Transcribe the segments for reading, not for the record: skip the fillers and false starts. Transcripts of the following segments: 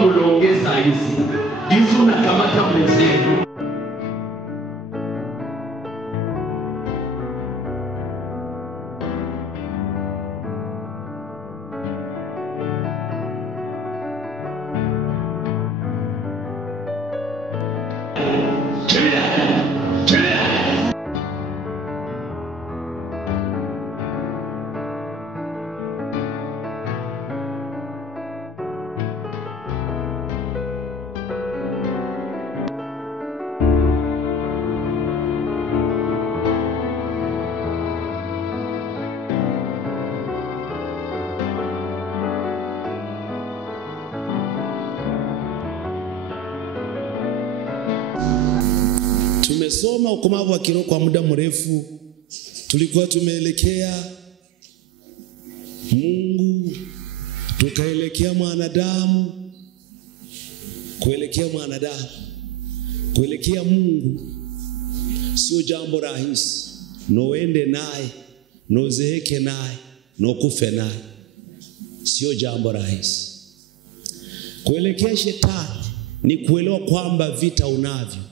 Mulongeza hizi. Hizo nakamata mwenzenu. Tumesoma ukomavu wa kiroho kwa muda mrefu. Tulikuwa tumeelekea Mungu, tukaelekea mwanadamu, kuelekea Mungu sio jambo rahisi. Noende naye, nozeeke naye, nokufe naye, sio jambo rahisi. Kuelekea shetani ni kuelewa kwamba vita unavyo,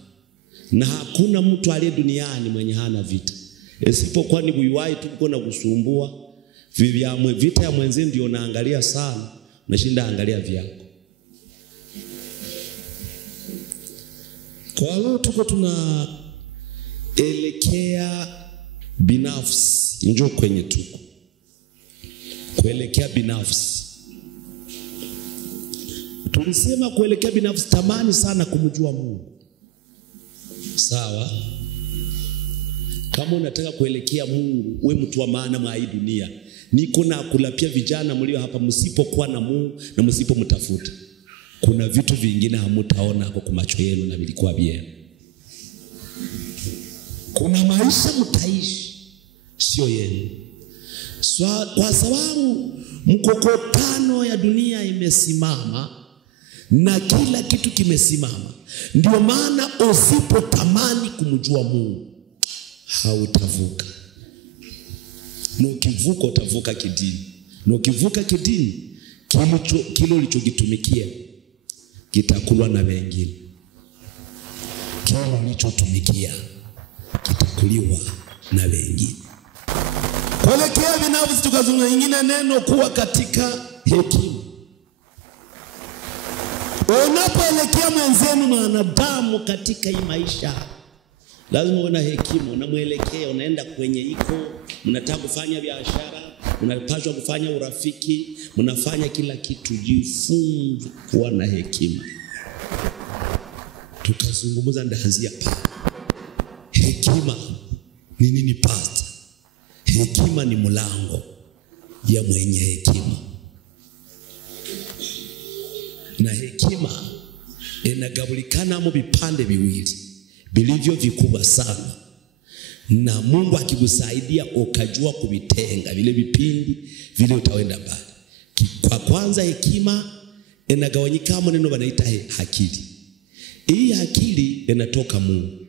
na hakuna mtu aliye duniani mwenye hana vita. Isipokuwa ni buiwai tu kuna kusumbua. Vita ya mwenzi ndio naangalia sana, unashinda angalia vyako. Kwa leo tuko tunaelekea binafsi. Njoo kwenye tuko kuelekea binafsi. Tulisema kuelekea binafsi, tamani sana kumjua Mungu. Sawa? Kama unataka kuelekea Mungu, we mtu wa maana mwa hii dunia. Niko na kulapia vijana mlio hapa, msipokuwa na Mungu na msipomtafuta, kuna vitu vingine hamtaona kwa macho yenu na vilikuwa vyenu. Kuna maisha mtaishi sio yenu. Kwa sababu mkokotano ya dunia imesimama na kila kitu kimesimama. Ndio maana usipotamani kumjua Mungu, hautavuka. Na ukivuka utavuka kidini. Na ukivuka kidini, kile ulichokitumikia kitakulwa na wengine. Kile ulichotumikia kitakuliwa na wengine. Kuelekea binafsi, tukazungumza nyingine neno kuwa katika hekima. Unapoelekea mwenzenu mwanadamu katika hii maisha, lazima uwe na hekima. Unamwelekea, unaenda kwenye iko, mnataka kufanya biashara, mnapaswa kufanya urafiki, mnafanya kila kitu. Jifunze kuwa na hekima. Tukazungumza ndaanzia pale. Hekima ni nini pastor? Hekima ni mlango ya mwenye hekima. Na hekima inagabulikana mu vipande viwili vilivyo vikubwa sana. Na Mungu akikusaidia ukajua kuvitenga vile vipindi, vile utaenda mbali. Kwa kwanza, hekima inagawanyika kama neno wanaita akili. Hii akili inatoka Mungu.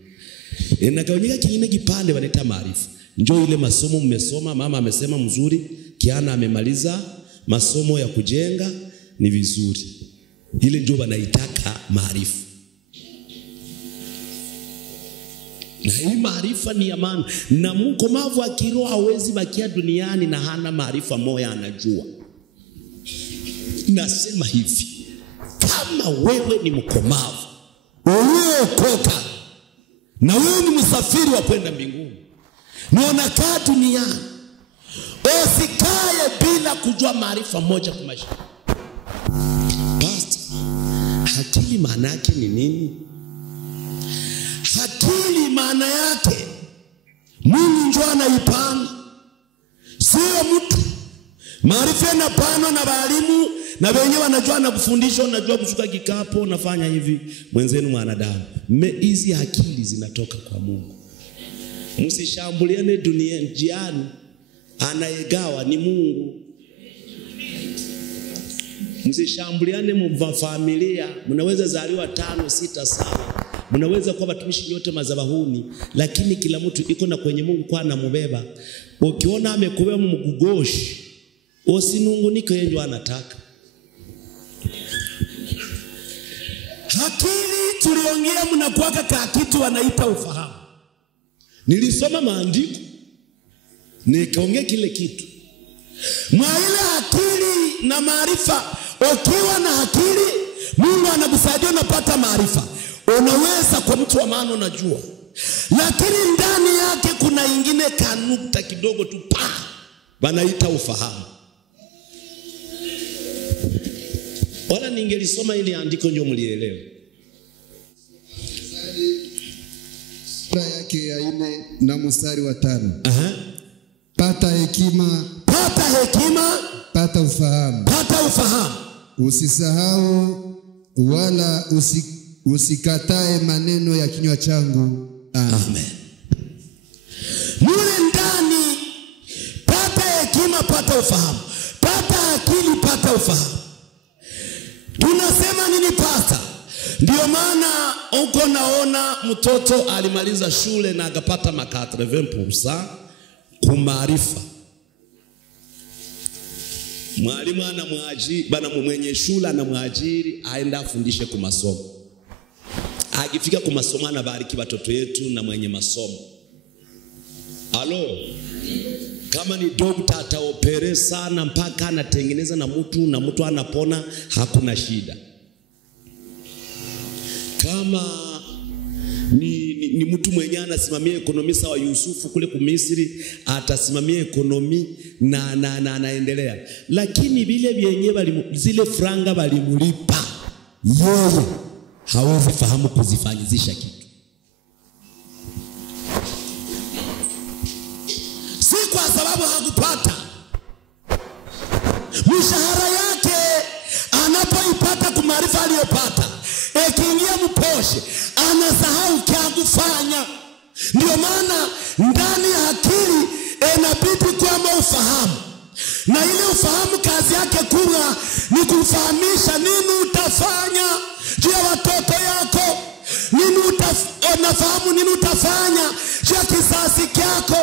Inagawanyika kingine kipande wanaita maarifa. Njoo ile masomo mmesoma, mama amesema mzuri, Kiana amemaliza masomo ya kujenga, ni vizuri. Ile njoo wanaitaka maarifa. Na hii maarifa ni ya maana. Na mkomavu wa kiroho hawezi bakia duniani na hana maarifa moja anajua. Nasema hivi, kama wewe ni mkomavu, uokoka, na wewe ni msafiri wa kwenda mbinguni, na unakaa duniani, usikae bila kujua maarifa moja kwa maisha. Pastor, akili maana yake ni nini? Akili maana yake Mungu njoo anaipanga, sio mtu. Maarifa yanapandwa na walimu na wenyewe wanajua na kufundisha, unajua kushuka kikapo, unafanya hivi mwenzenu mwanadamu. Hizi akili zinatoka kwa Mungu. Msishambuliane dunia njiani, anayegawa ni Mungu. Msishambuliane mwa familia, mnaweza zaliwa 5, 6, 7. Mnaweza kuwa watumishi nyote madhabahuni, lakini kila mtu iko na kwenye Mungu kwa anamubeba. Ukiona amekubeba mgugoshi, usinungunike yeye anataka. Akili tuliongea mnakuwaka ka kitu wanaita ufahamu. Nilisoma maandiko nikaongea kile kitu. Mwa ile akili na maarifa, ukiwa na akili Mungu anakusaidia unapata maarifa. Unaweza kwa mtu wa maana unajua. Lakini ndani yake kuna ingine kanukta kidogo tu wanaita ufahamu. Wala ningelisoma ili andiko ndio mlielewe. Sura yake ya 4 na mstari wa 5. Pata hekima, pata ufahamu. Pata ufahamu. Usisahau wala usikatae maneno ya kinywa changu. Amen. Mule ndani pata hekima, pata ufahamu. Pata akili, pata ufahamu. Tunasema nini pata? Ndio maana uko naona mtoto alimaliza shule na akapata makatre 20% kumaarifa. Mwalimu anamwajiri bana mwenye shule anamwajiri aenda afundishe kwa masomo. Akifika kwa masomo anabariki watoto yetu na mwenye masomo. Halo. Kama ni dokta ataopere sana mpaka anatengeneza na mtu anapona, hakuna shida. Kama ni mtu mwenye anasimamia ekonomi sawa Yusufu kule Misri, atasimamia ekonomi na anaendelea. Lakini vile vyenyewe zile franga walimulipa yeye hawezi fahamu kuzifanyizisha kitu. Si kwa sababu hakupata mshahara yake, anapoipata kwa maarifa aliyopata, ikiingia mposhe anasahau kia kufanya. Ndio maana ndani ya akili inabidi kuwa ufahamu. Na ile ufahamu kazi yake kubwa ni kufahamisha nini utafanya juu ya watoto yako. Unafahamu nini utafanya juu ya kizazi chako.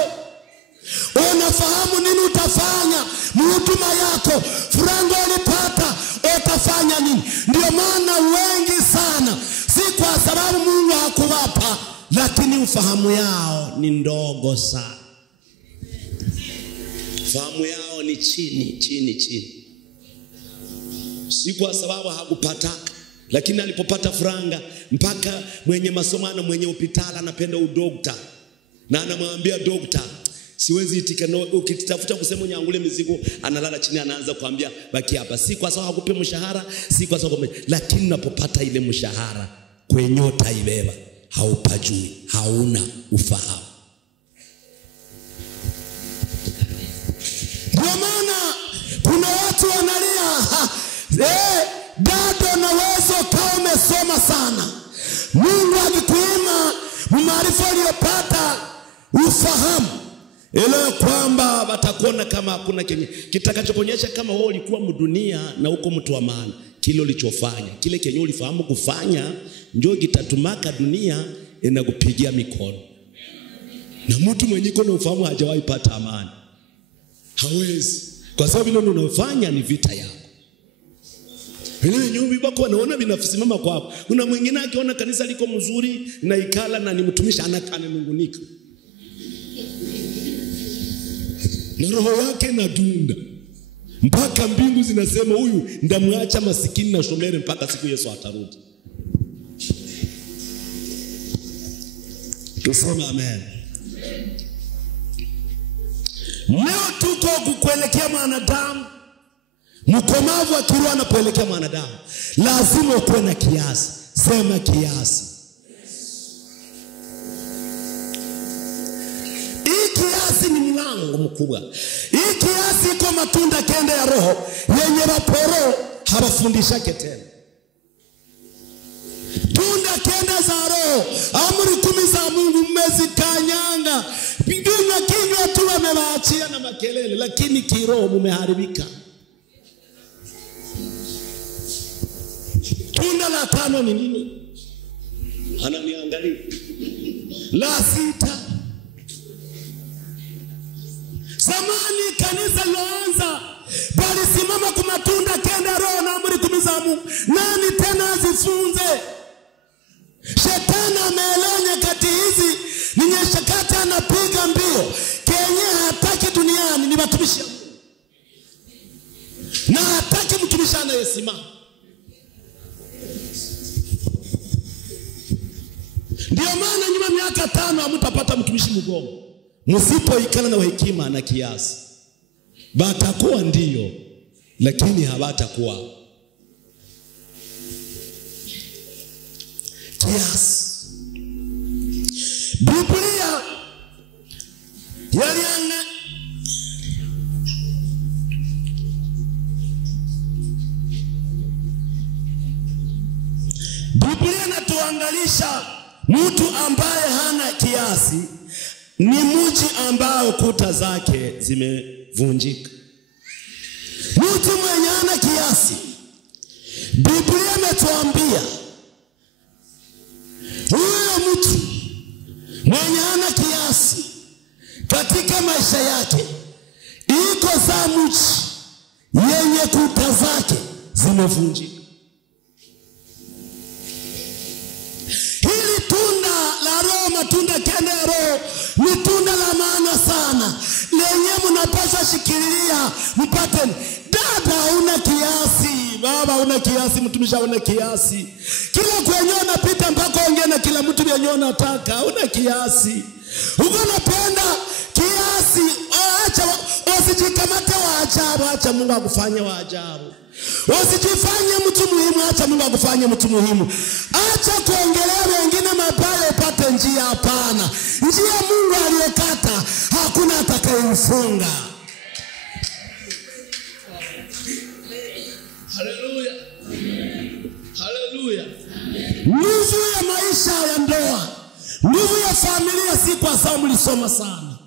Unafahamu nini utafanya mhuduma yako. Franga ulipata utafanya nini. Ndio maana wengi sana si kwa sababu Mungu hakuwapa, lakini ufahamu yao ni ndogo sana. Fahamu yao ni chini. Si kwa sababu hakupata, lakini alipopata franga, mpaka mwenye masomo na mwenye hospitali anapenda udokta. Na anamwambia dokta, siwezi itika, no, ukitafuta kusema nyangule mizigo analala chini, anaanza kuambia baki hapa. Si kwa sababu hakupe mshahara, si kwa sababu, lakini unapopata ile mshahara kwenye utaibeba, haupajui, hauna ufahamu. Ndio maana kuna watu wanalia, dado na wezo kama umesoma sana. Mungu alikuima maarifa aliyopata ufahamu. Elewa kwamba watakuona kama hakuna kenye kitakachoponyesha kama wewe ulikuwa mdunia na uko mtu wa maana. Kile ulichofanya, kile kenye ulifahamu kufanya, ndio kitatumaka dunia inakupigia mikono. Na mtu mwenye iko na ufahamu hajawahi pata amani. Hawezi. Kwa sababu ile unayofanya ni vita yako. Ile nyumba bako wanaona vinasimama kwako. Kuna mwingine akiona kanisa liko mzuri na ikala na ni mtumishi ananungunika. Na roho yake inadunda. Mpaka mbingu zinasema huyu ndamwacha masikini na shomere mpaka siku Yesu atarudi. Tuseme amen. Leo tuko kukuelekea mwanadamu. Mkomavu akiwa anapoelekea mwanadamu, lazima ukuwe na kiasi. Sema kiasi. Kiasi ni mlango mkubwa. Hii kiasi iko matunda kende ya roho yenye waporo hawafundishake tena. Tunda kende za roho, amri 10 za Mungu mmezikanyanga. Kinywa tu wamewaachia na makelele, lakini kiroho mumeharibika. Tunda la 5 ni nini? Ananiangalia. La sita, zamani kanisa loanza bali simama kumatunda kenda roho na amri kumizamu. Nani tena azifunze? Shetani ameelea kati hizi ni nyeshakati anapiga mbio. Kenye hataki duniani ni watumishi. Na hataki mtumishi anayesimama. Ndio maana nyuma miaka 5 hamtapata mtumishi mgomo. Msipoikana na hekima na kiasi. Batakuwa ndio, lakini hawatakuwa kiasi. Biblia yalianga Biblia inatuangalisha mtu ambaye hana kiasi ni mji ambao kuta zake zimevunjika. Mtu mwenye hana kiasi, Biblia imetuambia huyo mtu mwenye hana kiasi katika maisha yake iko za mji yenye kuta zake zimevunjika. Hili tunda la roho, matunda kenda ya roho, ni tunda la maana sana. Lenye mnapaswa shikilia mpate. Dada una kiasi, baba una kiasi, mtumishi una kiasi. Kila kwenye unapita mpaka ongea na kila mtu yenye unataka, una kiasi. Uko unapenda kiasi, acha usijikamate wa ajabu, acha Mungu akufanye wa ajabu. Usijifanye mtu muhimu, acha Mungu akufanye mtu muhimu. Acha kuongelea wengine mabaya upate njia, hapana. Njia Mungu aliyokata hakuna atakayemfunga. Haleluya. Haleluya. Nguvu ya maisha ya ndoa, nguvu ya familia si kwa sababu mlisoma sana,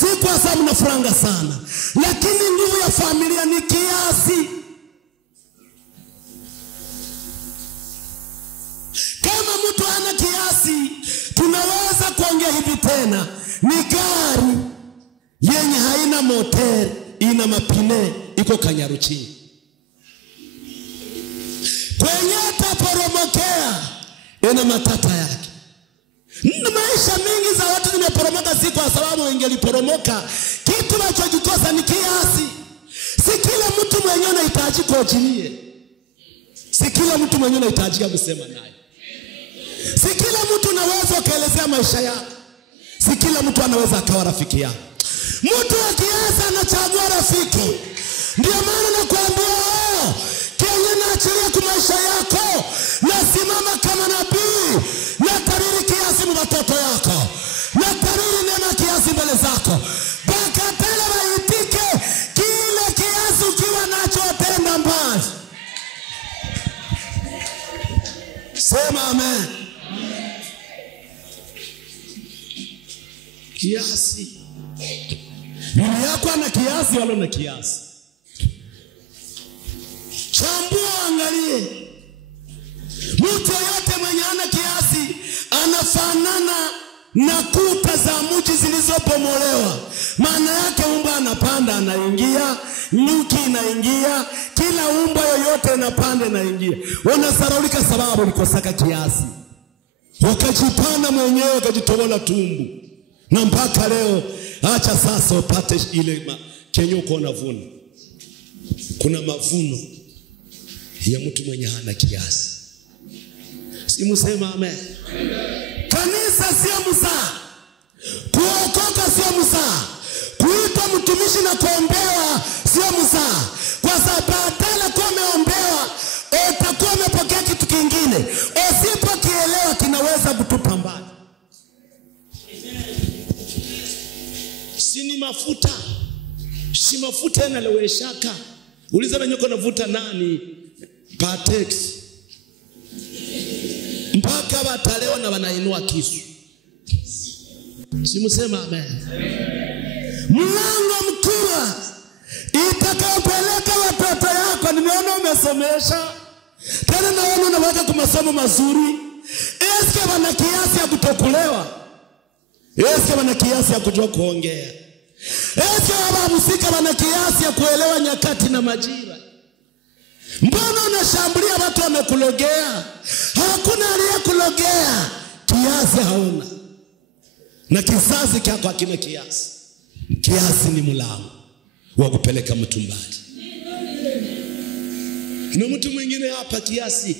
si kwa sababu mnafuranga sana, lakini nguvu ya familia ni kiasi. Kama mtu hana kiasi, tunaweza kuongea hivi tena. Ni gari yenye haina motor, ina mapine, iko kanyaruchi. Kwenye taporomokea, ina matata yake. Maisha mingi za watu zimeporomoka si kwa sababu ingeliporomoka. Kitu wanachokikosa ni kiasi. Si kila mtu mwenye anahitaji kuachilie. Si kila mtu mwenye anahitaji kusema naye. Si kila mtu anaweza kuelezea maisha yake. Si kila mtu anaweza akawa rafiki yako. Mtu wa kiasi anachagua rafiki. Ndio maana nakuambia Kenya naachilia kwa maisha yako. Nasimama kama nabii. Natabiri kiasi kwa watoto yako. Natabiri neema kiasi mbele zako. Bakatele waitike kile kiasi ukiwa nacho tenda mbali. Sema amen. Kiasi. Biblia yako ana kiasi wala na kiasi. Chambua, angalie. Mtu yote mwenye ana kiasi anafanana na kuta za mji zilizobomolewa. Maana yake umba anapanda anaingia, nyuki inaingia, kila umba yoyote inapanda inaingia. Wanasaraulika sababu ulikosaka kiasi. Wakajipanda mwenyewe, wakajitobola tumbo. Na mpaka leo acha sasa upate ile kenye uko unavuna. Kuna mavuno ya mtu mwenye hana kiasi. Simusema amen. Kanisa sio msaa. Kuokoka sio msaa. Kuitwa mtumishi na kuombewa sio msaa. Kwa sababu badala kuwa umeombewa utakuwa umepokea kitu kingine. Usipokielewa kinaweza kutupa mbali. Sini mafuta. Si mafuta yanaloweshaka. Uliza na nyoko navuta nani? Patex. Mpaka watalewa na wanainua kisu. Simusema amen. Mlango mkuu itakayopeleka watoto yako. Nimeona umesomesha. Tena naona unaweka kwa masomo mazuri. Eske wana kiasi ya kutokulewa? Eske wana kiasi ya kujua kuongea? Eske wabusika wana kiasi ya kuelewa nyakati na majira? Mbona unashambulia watu wamekulogea? Hakuna aliyekulogea. Kiasi hauna. Na kizazi kyako hakina kiasi. Kiasi ni mlango wa kupeleka mtu mbali. Na mtu mwingine hapa kiasi,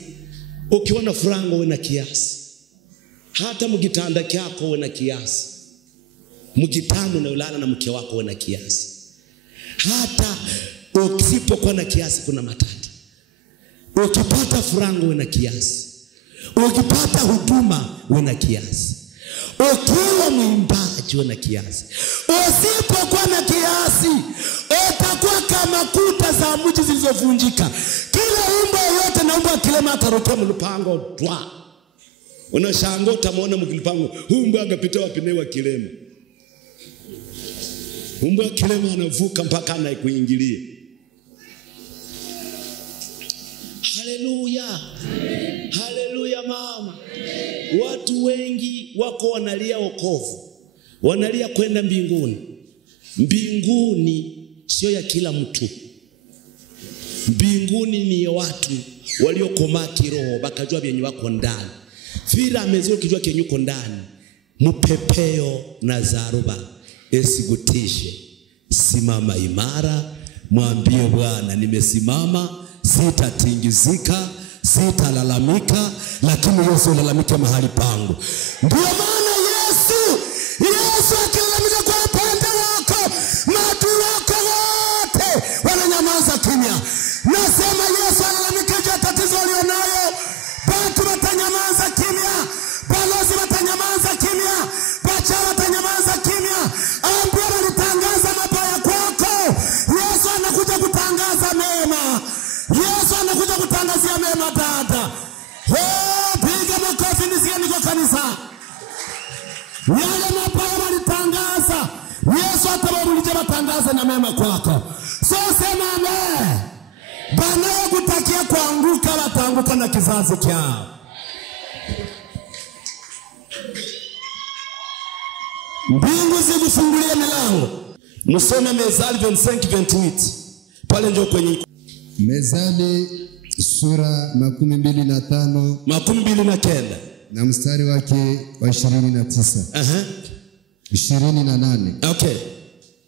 ukiona franga uwe na kiasi. Hata mgitanda kyako uwe na kiasi. Mgitanda unaolala na mke wako uwe na kiasi. Hata usipokuwa na kiasi kuna matata. Ukipata franga uwe na kiasi. Ukipata huduma uwe na kiasi. Ukiwa mwimbaji uwe na kiasi. Usipokuwa na kiasi utakuwa kama kuta za mji zilizovunjika. Kila umbo yote na umbo kilema atarukia mlupango twa. Unashangaa utamuona mkilipango umbo agapita wapi wa kilema. Umbo kilema anavuka mpaka anaikuingilia. Haleluya. Haleluya mama. Watu wengi wako wanalia wokovu. Wanalia kwenda mbinguni. Mbinguni sio ya kila mtu. Mbinguni ni ya watu waliokomaa kiroho, bakajua vyenye wako ndani. Fira amezio kijua kenye uko ndani. Mpepeo na zaruba esigutishe. Simama imara, mwambie Bwana nimesimama, sitatingizika, sitalalamika, lakini Yesu lalamika mahali pangu. Ndio maana Yesu akilalamika kwa upande wako, watu wako wote wananyamaza kimya. Nasema Yesu alalamika juu ya tatizo ulionayo, watu watanyamaza kimya, balozi watanyamaza kimya, pacha watanyamaza kimya. Ambia walitangaza mabaya kwako, Yesu anakuja kutangaza mema. Yesu anakuja kutangazia mema dada. Piga makofi nisikie niko kanisa. Yale mabaya walitangaza, Yesu atawarudisha watangaze na mema kwako. So sema amen. Banao kutakia kuanguka wataanguka na kizazi kyao. Mbingu zikufungulie milango. Msome Mezali 25:28. Pale ndio kwenye Mezali sura 25 29 na mstari wake wa 29. 28. Okay.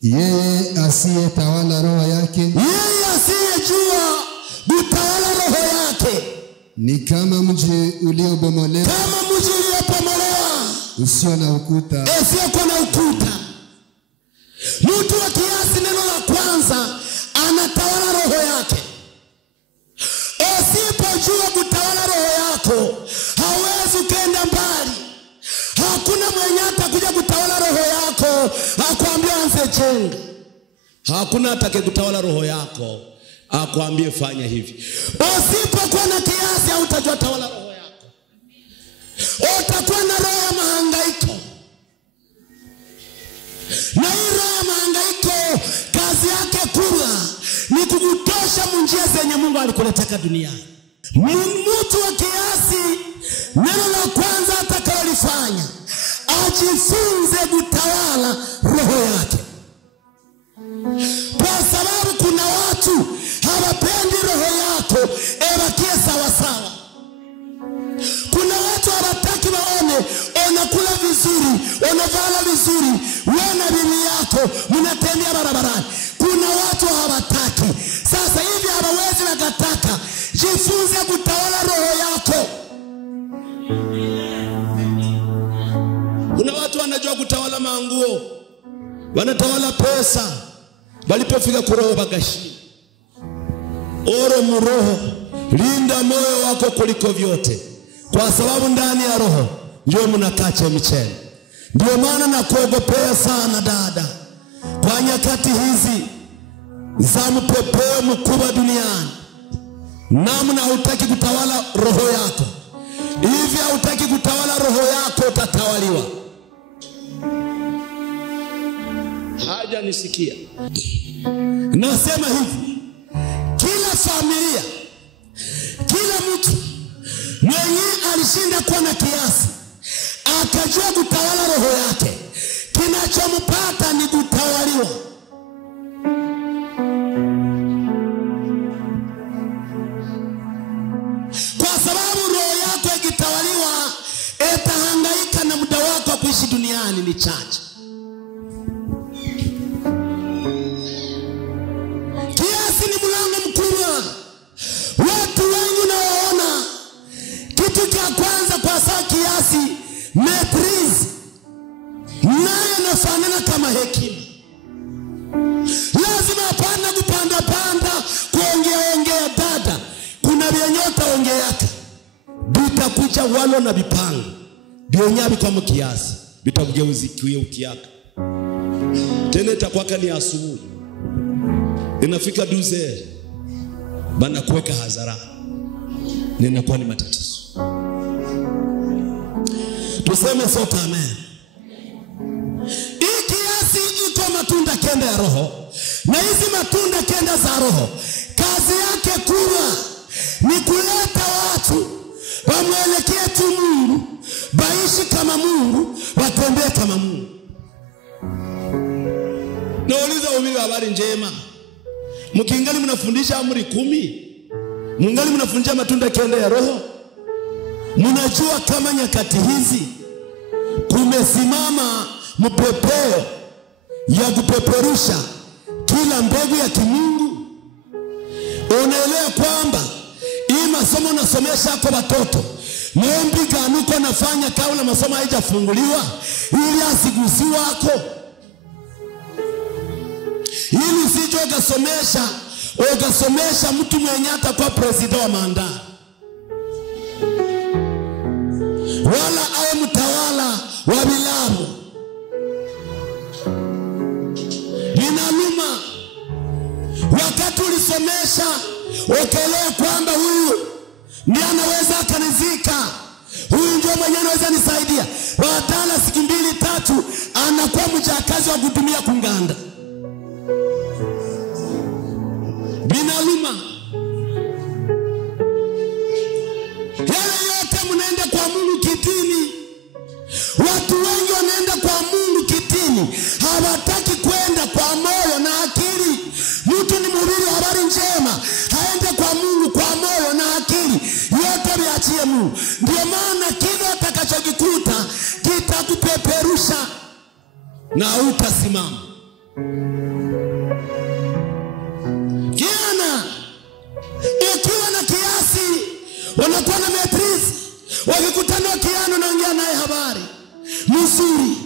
Yeye asiyetawala roho yake, yeye asiyejua kutawala roho yake, ni kama mji uliobomolewa, kama mji uliobomolewa usio na ukuta, usio na ukuta. Mtu wa kiasi, neno la kwanza, anatawala roho yake. Usipojua kutawala roho yako, hauwezi kwenda mbali. Hakuna mwenye atakuja kutawala roho yako akwambia anze jenga. Hakuna atakayekutawala roho yako akwambie fanya hivi. Usipokuwa na kiasi hautajua tawala roho yako. Utakuwa na roho ya mahangaiko. Na hii roho ya mahangaiko kazi yake kubwa ni kukutosha njia zenye Mungu alikuletea duniani. Mtu wa kiasi, neno la kwanza atakalolifanya, ajifunze kutawala roho yake. Kwa sababu kuna watu hawapendi roho yako ebakie sawa sawa. Kuna watu hawataki waone unakula vizuri, unavala vizuri, wewe na bibi yako mnatembea barabarani. Kuna watu hawataki. Sasa hivi hawawezi wakataka. Jifunze kutawala roho yako. Kuna watu wanajua kutawala manguo, wanatawala pesa, walipofika kuroho bagashi. Oro muroho, linda moyo wako kuliko vyote, kwa sababu ndani ya roho ndio mnakaa chemchemi. Ndio maana nakuogopea sana dada, kwa nyakati hizi za mpepeo mkubwa duniani. Namna hutaki kutawala roho yako. Hivi hutaki kutawala roho yako, utatawaliwa. Haja nisikia. Nasema hivi, kila familia, kila mtu mwenye alishinda kuwa na kiasi, akajua kutawala roho yake, kinachompata ni kutawaliwa. Kwa sababu roho yako ikitawaliwa, itahangaika na muda wako wa kuishi duniani ni chache. Kiasi ni mlango mkubwa. Watu wengi nawaona, kitu cha kwanza kwa saa kiasi, maîtrise, nayo inafanana kama hekima. Lazima hapana kupanda kuongea dada. Kuna vyenyota ongeaka, bitakuja walo na vipango vyenyabi kwa mkiasi, bitakugeuzi kiwe ukiaka. Tena itakuwaka ni asubuhi, inafika 12 bana kuweka hadhara, ninakuwa ni matatizo. Tuseme sote amen. Hii kiasi iko matunda kenda ya roho, na hizi matunda kenda za roho kazi yake kubwa ni kuleta watu wamwelekee tu Mungu, baishi kama Mungu, watembee kama Mungu. Nauliza umili wa habari njema, mkingali mnafundisha amri 10, mngali mnafundisha matunda kenda ya roho, mnajua kama nyakati hizi kumesimama mpepeo ya kupeperusha kila mbegu ya kimungu? Unaelewa kwamba hii masomo unasomesha kwa watoto, maombi gani uko nafanya kabla masomo haijafunguliwa ili asigusi wako, ili usije ukasomesha mtu mwenye atakuwa president wa manda, wala awe mtawala wa vilabu. Inaluma wakati ulisomesha ukaelewa kwamba huyu ndiye anaweza akanizika, huyu ndio mwenye anaweza nisaidia, badala siku 2-3 anakuwa mjakazi wa kutumia kunganda. Binaluma. Yale yote mnaenda kwa Mungu kitini. Watu wengi wanaenda kwa Mungu kitini, hawataki kwenda kwa moyo na akili. Mtu ni mhubiri wa habari njema, haende kwa Mungu kwa moyo na akili, yote viachie Mungu. Ndio maana kile utakachokikuta kitakupeperusha na utasimama. Kiana ukiwa na kiasi, unakuwa na maîtrise, wakikutana kiano naongea naye habari mzuri.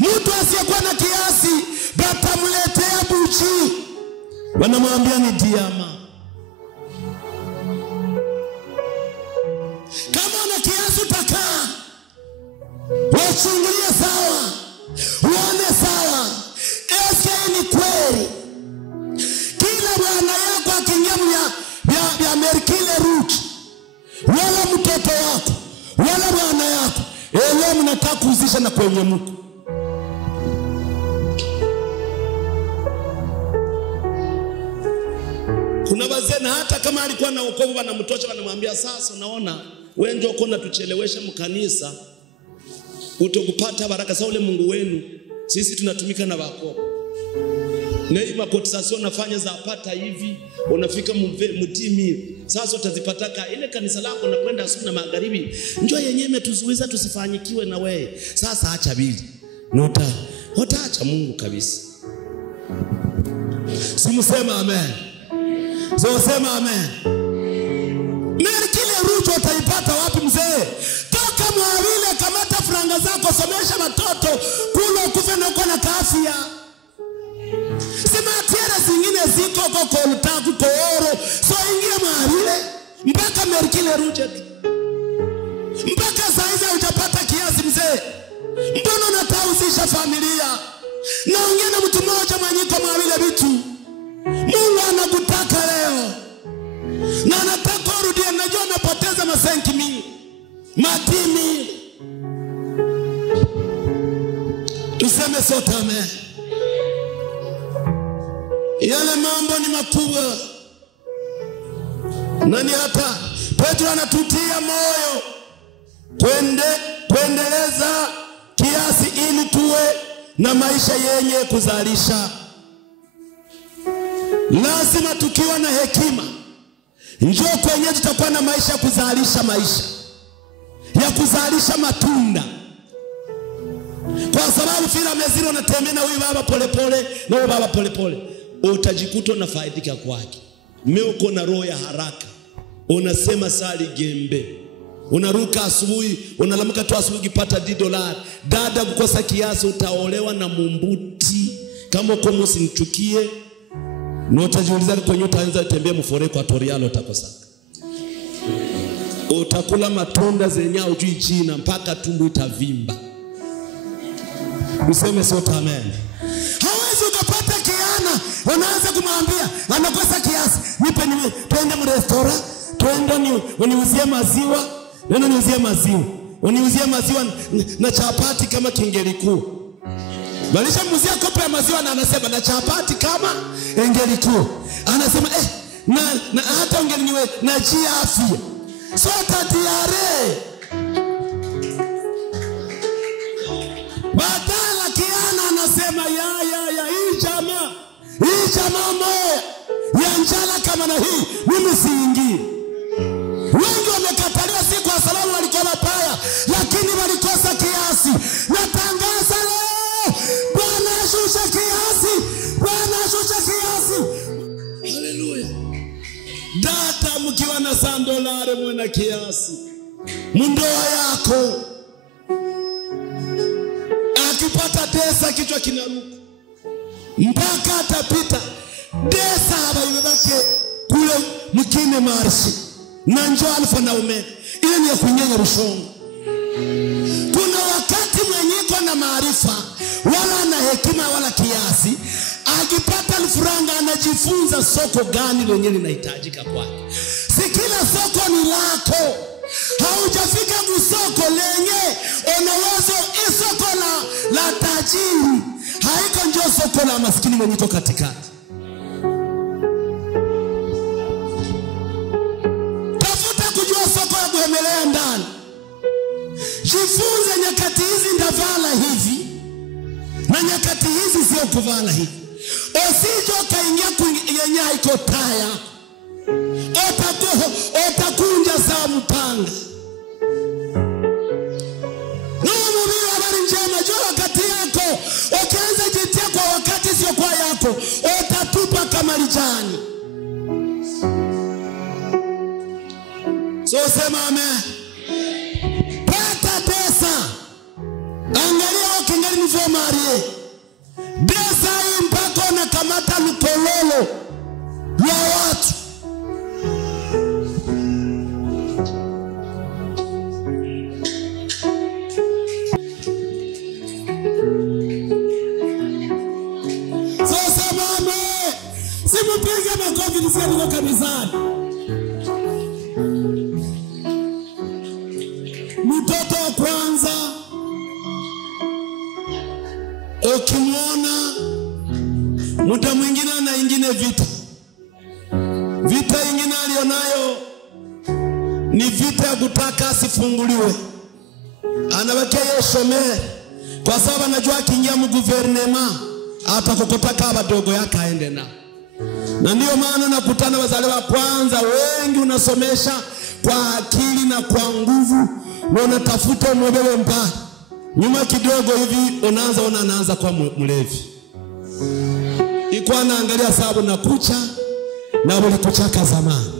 Mtu asiyekuwa na kiasi batamletea buchi, wanamwambia ni diama. Kama una kiasi utakaa, wachungulie sawa, uone sawa, eske ni kweli. Kila bwana yako akiingia vya Merkile Route, wala mtoto wako wala bwana yako, leo mnataka kuhusisha na kwenye mko. Kuna wazee hata kama alikuwa na wokovu wanamtosha, wanamwambia sasa naona wewe ndio uko unatuchelewesha mkanisa, utokupata baraka za ule Mungu wenu, sisi tunatumika na wako. Na hii makotisation nafanya za apata hivi, unafika mtimi, sasa utazipataka ile kanisa lako na kwenda asubuhi na magharibi, njoo yenyewe imetuzuiza tusifanyikiwe na wewe. Sasa acha bili. Utaacha Mungu kabisa. Simusema amen. Sema amen. Merkile Route utaipata wapi mzee? Toka mwawile, kamata franga zako, somesha watoto, kula kufe na uko na afya. Sema tiara zingine ziko kwa utaku kooro, so ingia mwawile mpaka Merkile Route. Mpaka saizi hujapata kiasi mzee. Mbona unatauzisha familia? Naongea na mtu mmoja mwenye kwa mwawile vitu. Mungu anakutaka leo, na anataka urudie. Najua umepoteza masenki mingi, matimi. Tuseme sote amen. Yale mambo ni makubwa. Nani hata Petro anatutia moyo kuendeleza ili tuwe na maisha yenye kuzalisha. Lazima tukiwa na hekima, njoo kwenye tutakuwa na maisha ya kuzalisha, maisha ya kuzalisha matunda. Kwa sababu fila mezini unatembea na huyu baba polepole na huyu baba polepole, utajikuta unafaidika kwake. Uko na roho ya haraka, unasema sali gembe, unaruka asubuhi, unalamuka tu asubuhi ukipata $10. Dada kukosa kiasi utaolewa na mumbuti. Kama uko msinichukie, na utajiuliza kwenye utaanza kutembea mforeko kwa torialo utakosaka. Utakula matunda zenye hujui jina mpaka tumbo itavimba. Useme sote amen. Hawezi ukapata kiana, unaanza kumwambia anakosa kiasi, nipe twende mrestaurant, twende uniuzie maziwa, neno niuzie maziwa. Uniuzie maziwa na chapati kama kingelikuu. Balisha muzia kopa ya maziwa na anasema na chapati kama ingelikuu. Anasema na hata ungeniwe na afya. Sota diare. Badala kiana anasema ya hii jamaa moja ya njala kama na hii mimi siingie. Wengi wamekatalia si kwa sababu walikuwa mabaya, lakini walikosa kiasi. Natangaza leo, Bwana ashusha kiasi, Bwana ashusha kiasi. Haleluya. Data mkiwa na $100 mwana kiasi, mundoa yako akipata desa kichwa kinaruka mpaka atapita desa haba imebake kule mkine marshi na njoo alfa na umeme. Ile ni ya kunyenya rushongo. Kuna wakati mwenyeko na maarifa wala na hekima wala kiasi, akipata franga anajifunza soko gani lenye linahitajika kwake. Si kila soko ni lako. Haujafika kusoko lenye unawazo isoko la tajiri. Haiko njoo soko la maskini mwenye iko katikati. Tafuta kujua soko ya kuhemelea ndani. Jifunze nyakati hizi ndavala hivi, na nyakati hizi sio kuvala hivi. Usijo kaingia kuingia haiko taya. Utakunja saa mpanga. Nuhu bila habari njema, jua wakati yako. Ukianza jitia kwa wakati sio kwa yako, utatupa kama lijani. So sema amen. Pata desa. Angalia wakingali mvua marie. Desa hii mpaka unakamata mkololo ya watu. Simupige makofi nisikia niko kanisani. Mtoto wa kwanza ukimwona muda mwingine na ingine vita ingine alionayo ni vita ya kutaka asifunguliwe. Anabakia yeshome kwa sababu anajua akiingia mguvernema atakokotaka abadogo yake aende na. Na ndio maana nakutana wazaliwa kwanza wengi unasomesha kwa akili na kwa nguvu, na unatafuta mbele mbaya. Nyuma kidogo hivi anaanza kwa mlevi. Iko anaangalia sababu na kucha na wale kuchaka zamani.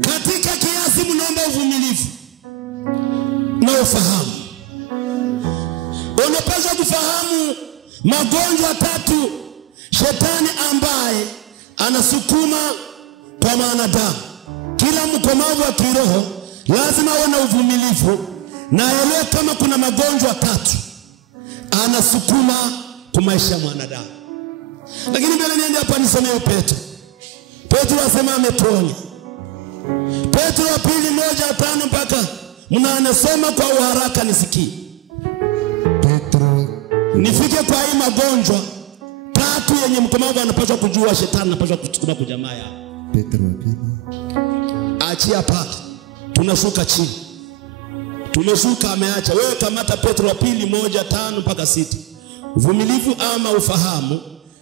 Katika kiasi mnaomba uvumilivu na ufahamu. Unapaswa kufahamu magonjwa 3 shetani ambaye anasukuma kwa wanadamu. Kila mkomavu wa kiroho lazima awe na uvumilivu na elewe kama kuna magonjwa 3 anasukuma kwa maisha ya mwanadamu. Lakini mbele niende hapa nisomee Petro asema ameponya. Petro 2:1-5 mpaka mnaanasoma kwa uharaka nisikie. Petro, nifike kwa hii magonjwa 3 yenye mkomavu anapaswa kujua shetani anapaswa kusukuma kwa jamaa yao. Petro 2. Achia pale. Tunashuka chini. tumeshuka ameacha. Wewe kamata Petro wa pili 1:5-6. Uvumilivu ama ufahamu,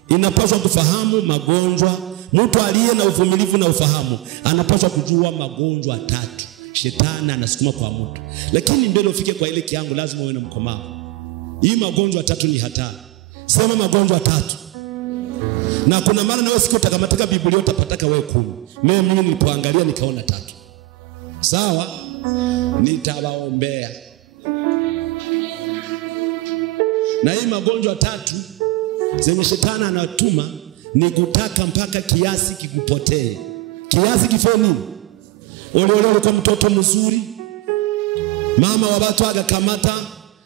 inapaswa kufahamu magonjwa. Mtu aliye na uvumilivu na ufahamu anapaswa kujua magonjwa 3 shetani anasukuma kwa mtu. Lakini mbele ufike kwa ile kiango lazima uwe na mkomavu. Hii magonjwa 3 ni hatari. Sema magonjwa 3. Na kuna mara nawe siku utakamataka Biblia utapataka wewe 10. Mimi nilipoangalia nikaona 3. Sawa? Nitawaombea. Na hii magonjwa 3 zenye shetani anatuma ni kutaka mpaka kiasi kikupotee. Kiasi kifanye nini? Ole kwa mtoto mzuri, mama wa watu agakamata,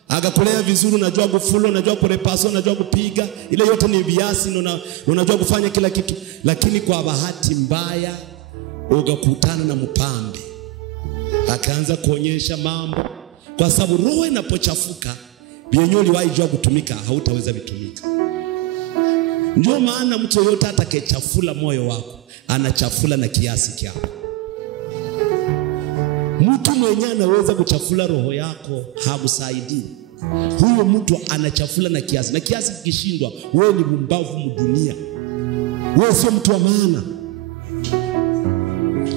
agakulea vizuri, unajua kufulo, unajua kurepaso, unajua kupiga, ile yote ni biasi, unajua kufanya kila kitu. Lakini kwa bahati mbaya ugakutana na mpambe, akaanza kuonyesha mambo. Kwa sababu roho inapochafuka, bienyoli waijua kutumika, hautaweza vitumika. Ndio maana mtu yote atakayechafula moyo wako anachafula na kiasi kyako. Mtu mwenye anaweza kuchafula roho yako hakusaidii. Huyo mtu anachafula na kiasi. Na kiasi kikishindwa, wewe ni mumbavu mdunia. Wewe sio mtu wa maana.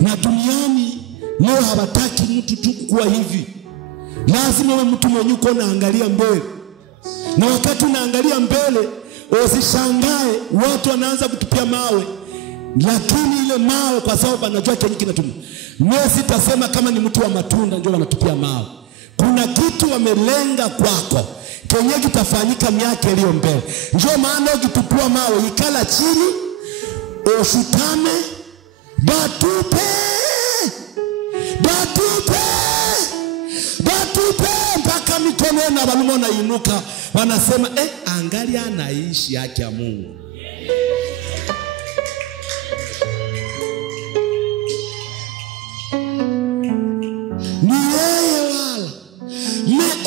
Na duniani leo hawataki mtu tu kuwa hivi. Lazima wewe mtu mwenye uko naangalia mbele. Na wakati unaangalia mbele, usishangae watu wanaanza kutupia mawe. Lakini ile mawe kwa sababu anajua kenye kinatuma. Mimi sitasema kama ni mtu wa matunda ndio wanatupia mawe. Kuna kitu wamelenga kwako kenye kitafanyika miaka iliyo mbele. Ndio maana ukitupua mawe ikala chini, ushutame, batupe mpaka mikono na balumo na inuka. Wanasema angalia anaishi haki ya Mungu.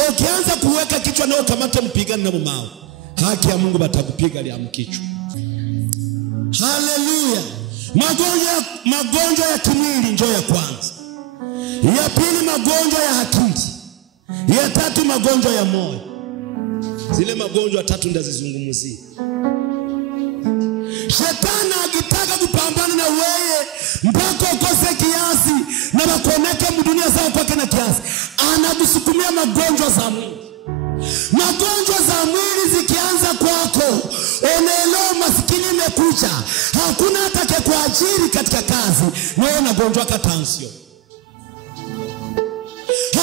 Ukianza kuweka kichwa nao kamata mpigani na mumao, haki ya Mungu batakupiga liamu kichwa. Haleluya. Magonjwa ya kimwili njoo ya kwanza. Ya pili magonjwa ya akili. Ya tatu magonjwa ya moyo. Zile magonjwa 3 ndazizungumzia. Shetani akitaka kupambana na wewe mpaka ukose kiasi na wakoneke mdunia zao kwake na kiasi, anakusukumia magonjwa za mwili. Magonjwa za mwili zikianza kwako, onelewa masikini imekucha, hakuna atake kuajiri katika kazi, wewe unagonjwa katansio.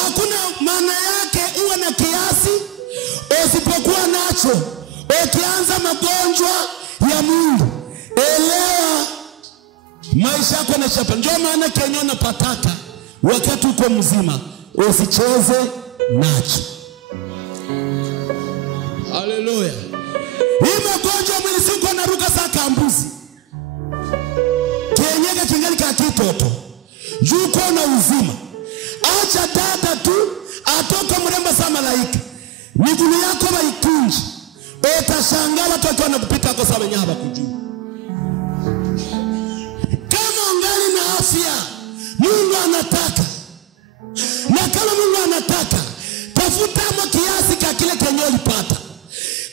Hakuna maana yake uwe na kiasi usipokuwa nacho. Ukianza magonjwa ya mwili, elewa maisha yako na chapa. Ndio maana Kenya unapataka wakati uko mzima usicheze nacho. Haleluya. Hii magonjwa ya mwili siko naruka saa kambuzi. Kenyega kingali ka kitoto. Juko na uzima. Acha dada tu atoka mrembo sa malaika. Miguu yako baikunji. Utashangaa watu wakiwa wanakupita kwa sababu nyaba kujua. Kama ungali na afya, Mungu anataka. Na kama Mungu anataka, tafuta kiasi kwa kile kenye ulipata.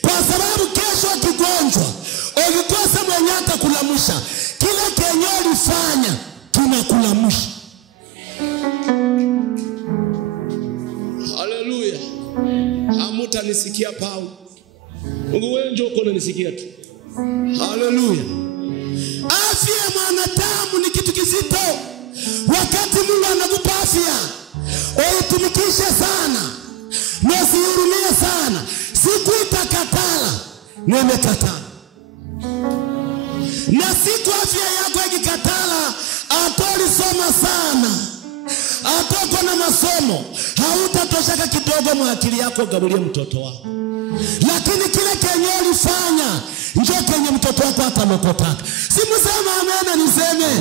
Kwa sababu kesho kigonjwa, ukikosa mwenye atakulamusha, kile kenye ulifanya kinakulamusha. Haleluya. Hamutanisikia Paulo. Mungu wewe njoo uko unanisikia tu. Haleluya. Afya ya mwanadamu ni kitu kizito. Wakati Mungu anakupa afya, uitumikishe sana. Na usihurumie sana. Siku itakatala, nimekatala. Na siku afya yako ikikatala, atolisoma sana, atoko na masomo, hautatoshaka kidogo mwakili yako gabulie mtoto wako. Lakini kile kenye ulifanya, njoo kenye mtoto wako atamokotaka. Simusema amena niseme.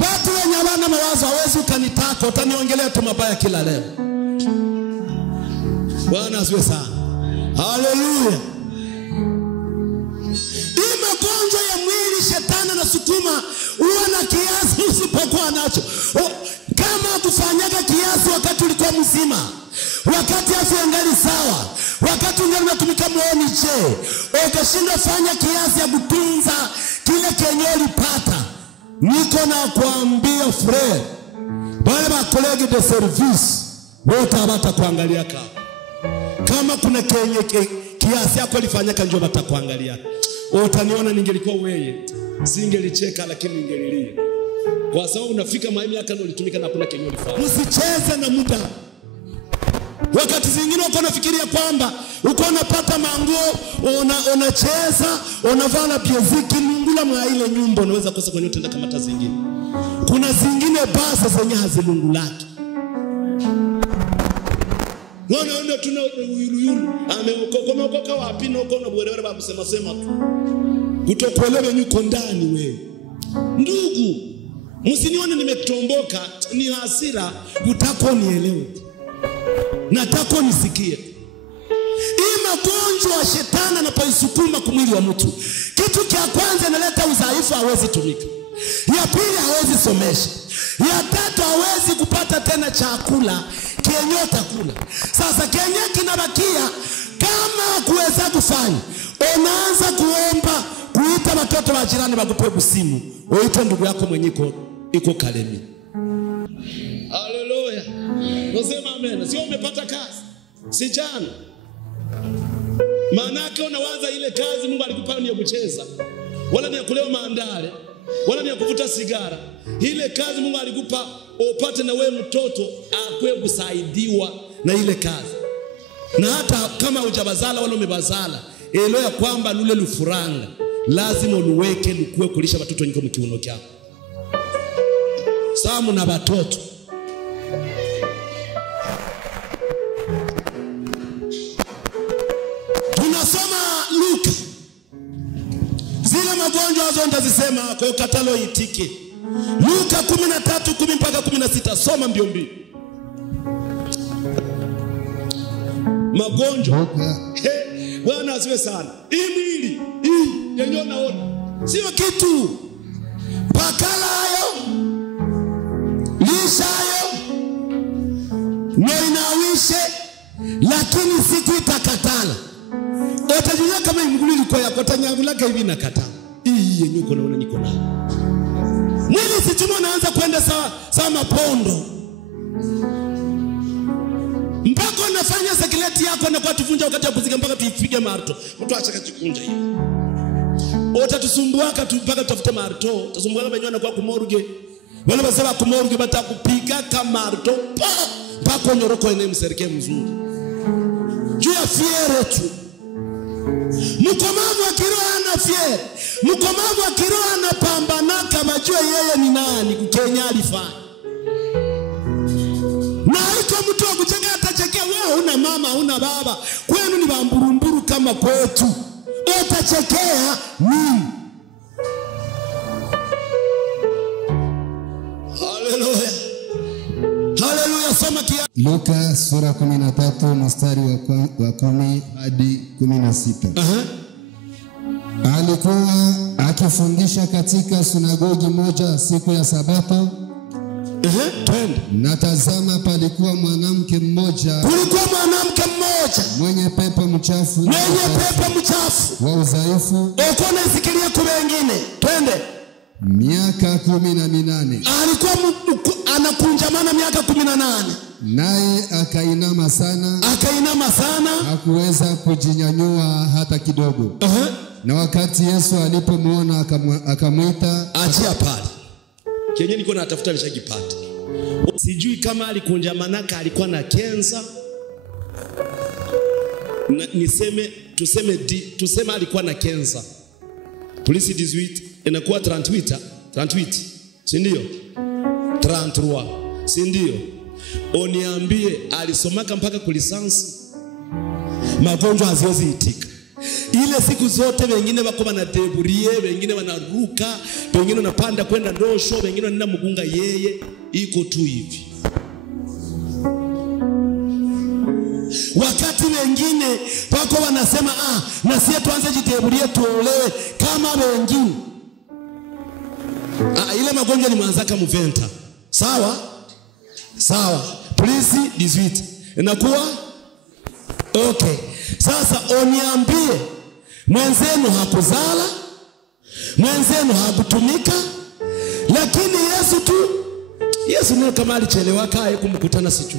Watu wenye wana mawazo hawezi ukanitaka, utaniongelea tu mabaya kila leo. Bwana asifiwe sana. Haleluya. Hii magonjwa ya mwili shetani anasukuma uwe na kiasi usipokuwa nacho. Kama kufanyaga kiasi wakati ulikuwa mzima, wakati afya ngali sawa, wakati ungali unatumika muoni ukashindwa fanya kiasi ya kutunza kile kenye ulipata, niko na kuambia Fred, wale ba colleague de service wote watakuangalia kama kuna kenye kiasi yako ulifanyaka njoo watakuangalia. Utaniona ningelikuwa wewe singelicheka lakini ningelilia. Kwa sababu unafika miaka ndio ulitumika na kuna kenye ulifanya. Msicheze na muda. Wakati zingine uko unafikiria kwamba uko unapata manguo, unacheza, unavala pieziki lungula mwa ile nyumba, unaweza kosa kwenye utenda kama hata zingine. Kuna zingine basa zenye hazilungulaki. Wana tuna yulu ameokoka wapi na uko unabuelewa babu sema tu. Kutokuelewa yuko ndani wewe. Ndugu, msinione nimetomboka, ni hasira, utako nielewe. Nataka nisikie. Hii magonjwa ya shetani anapoisukuma kumwili wa mtu, kitu cha kwanza inaleta udhaifu, hawezi tumika. Ya pili hawezi somesha. Ya tatu hawezi kupata tena chakula kenye utakula. Sasa kenye kinabakia kama kuweza kufanya, unaanza kuomba, kuita watoto wa jirani wakupe simu, uite ndugu yako mwenye iko Kalemi. Haleluya. Nasema amen. Sio umepata kazi, si jana. Maanake unawaza ile kazi Mungu alikupa ni ya kucheza, wala ni ya kulewa maandale, wala ni ya kuvuta sigara. Ile kazi Mungu alikupa upate na wewe mtoto akwe kusaidiwa na ile kazi. Na hata kama hujabazala wala umebazala, elewa kwamba lule lufuranga lazima uweke lukue kulisha watoto nyiko mkiuno kyako. Samu na watoto. Tunasoma Luka. Zile magonjwa hazo ndazisema kwa katalo itike. Luka 13:10 mpaka 16. Soma mbio mbio. Magonjwa. Bwana asiwe sana. Hii mwili, hii yenye unaona sio kitu. Pakala hayo, lisha hayo, inawishe, lakini siku itakatala. Utajua kama mgulili kwa yako tanyagulaka hivi nakatala. Hii yenye uko naona niko nayo. Mwili situmo naanza kwenda sawa mapondo. Mpaka unafanya sekileti yako na kwa tuvunja wakati wa kuzika mpaka tuipige marto. Mtu acha kachikunja hivi. Utatusumbuaka mpaka tutafute marto. Utasumbuaka wenyewe na kwa kumorge. Wale basema kumorge batakupiga kama marto. Mpaka nyoroko ene mserike mzuri. Juu ya fiere tu. Mkomavu wa kiroho ana fiere. Mkomavu wa kiroho anapambana kama jua yeye ni nani kukenya alifanya. Na iko mtu wa kucheka atachekea wewe una mama, una baba. Kwenu ni bamburumburu kama kwetu. Utachekea nini? Haleluya. Haleluya, soma kia. Luka sura 13 mstari wa 10 hadi 16. Alikuwa akifundisha katika sinagogi moja siku ya Sabato. Na tazama palikuwa mwanamke mmoja. Kulikuwa mwanamke mmoja mwenye pepo mchafu. Wa udhaifu. Uko unasikilia kwa wengine. Twende. Miaka 18. Alikuwa anakunjamana miaka 18. Naye akainama sana. Hakuweza kujinyanyua hata kidogo. Na wakati Yesu alipomwona akamwita. Achia pale. Kenye niko natafuta nishakipata. Sijui kama alikunjamanaka alikuwa na kensa. Tuseme alikuwa na kensa. Polisi 18 inakuwa 38. Si ndio? 33. Si ndio? Oniambie alisomaka mpaka kulisansi. Magonjwa haziwezi itika. Ile siku zote wengine wako wanadeburie, wengine wanaruka, wengine wanapanda kwenda ndosho, wengine wanaenda mgunga, yeye iko tu hivi. Wakati wengine wako wanasema na sisi tuanze jiteburie tuolewe kama wengine. Ile magonjwa ni mwanzaka mventa. Sawa? Sawa. Please 18. Inakuwa? Okay. Sasa oniambie, mwenzenu hakuzala, mwenzenu hakutumika, lakini Yesu tu. Yesu ni kama alichelewa kae kumkutana sichu.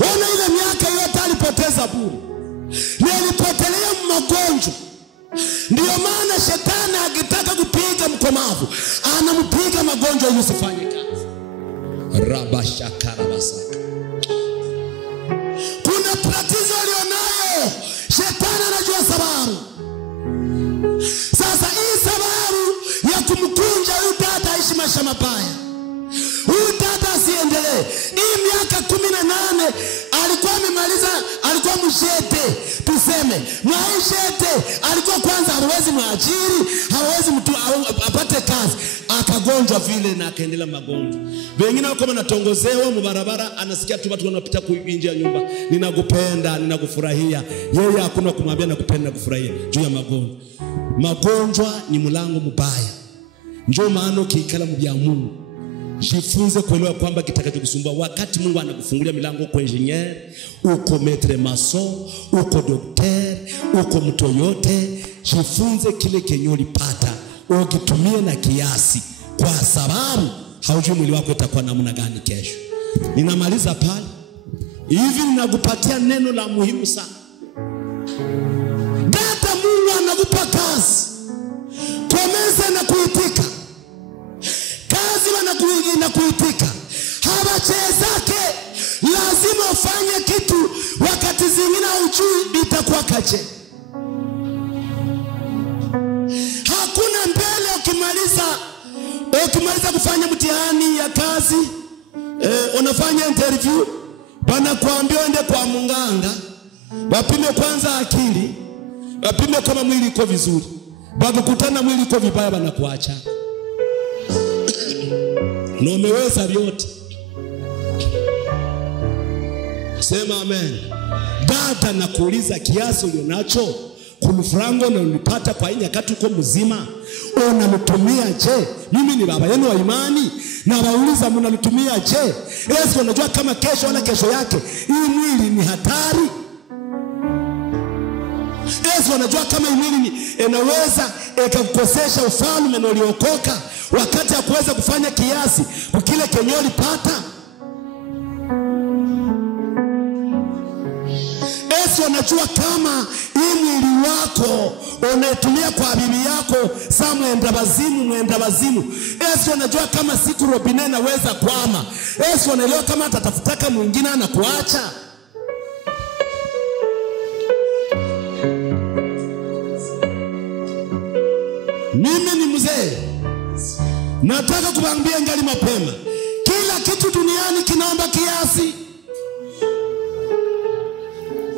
Ona ile miaka yote alipoteza bure. Nilipotelea magonjwa. Ndio maana shetani akitaka kupiga mkomavu, anampiga magonjwa yusifanye kazi. Rabashakarabasaka. Kuna tatizo alionayo, shetani anajua sababu. Sasa hii sababu ya kumkunja huyu dada aishi maisha mabaya, huyu dada asiendelee. Hii miaka 18 alikuwa amemaliza, alikuwa mshete. Tuseme mwaishete, alikuwa kwanza hawezi mwajiri, hawezi mtu apate kazi, akagonjwa vile na akaendelea magonjwa. Wengine wako wanatongozewa mbarabara, anasikia tu watu wanapita kuingia nyumba, ninakupenda, ninakufurahia. Yeye hakuna kumwambia nakupenda, nakufurahia juu ya magonjwa. Magonjwa ni mlango mbaya. Njoo maana ukikala mbya Mungu, jifunze kuelewa kwamba kitakachokusumbua wakati Mungu anakufungulia milango, uko engineer, uko maître maçon, uko docteur, uko mtu yote, jifunze kile kenye ulipata ukitumie na kiasi, kwa sababu haujui mwili wako utakuwa namna gani kesho. Ninamaliza pale. Hivi ninakupatia neno la muhimu sana. Dada, Mungu anakupa kazi, komeza na kuitika. Kazi na kuitika. Habachezake lazima ufanye kitu, wakati zingine hujui itakuwa kaje. Hakuna mbele ukimaliza kufanya mtihani ya kazi, unafanya interview, banakuambia uende kwa munganga, wapime kwanza akili, wapime kama mwili uko vizuri. Bakukutana mwili uko vibaya, banakuacha. Na umeweza vyote. Sema amen. Dada, nakuuliza, kiasi ulionacho kulufrango na ulipata kwa hii nyakati uko mzima, unalitumia je? Mimi ni baba yenu wa imani, na wauliza mnalitumia je? Yesu unajua kama kesho wala kesho yake hii mwili ni hatari. Yesu anajua kama hii mwili inaweza ikakukosesha ufalme na uliokoka, wakati ya kuweza kufanya kiasi kwa kile kenye ulipata. Yesu anajua kama hii mwili wako unatumia kwa bibi yako, saa mwenda wazimu. Yesu anajua kama siku robine naweza kwama. Yesu anaelewa kama atatafutaka mwingine anakuacha. Mimi ni mzee, nataka kuambia ngali mapema, kila kitu duniani kinaomba kiasi.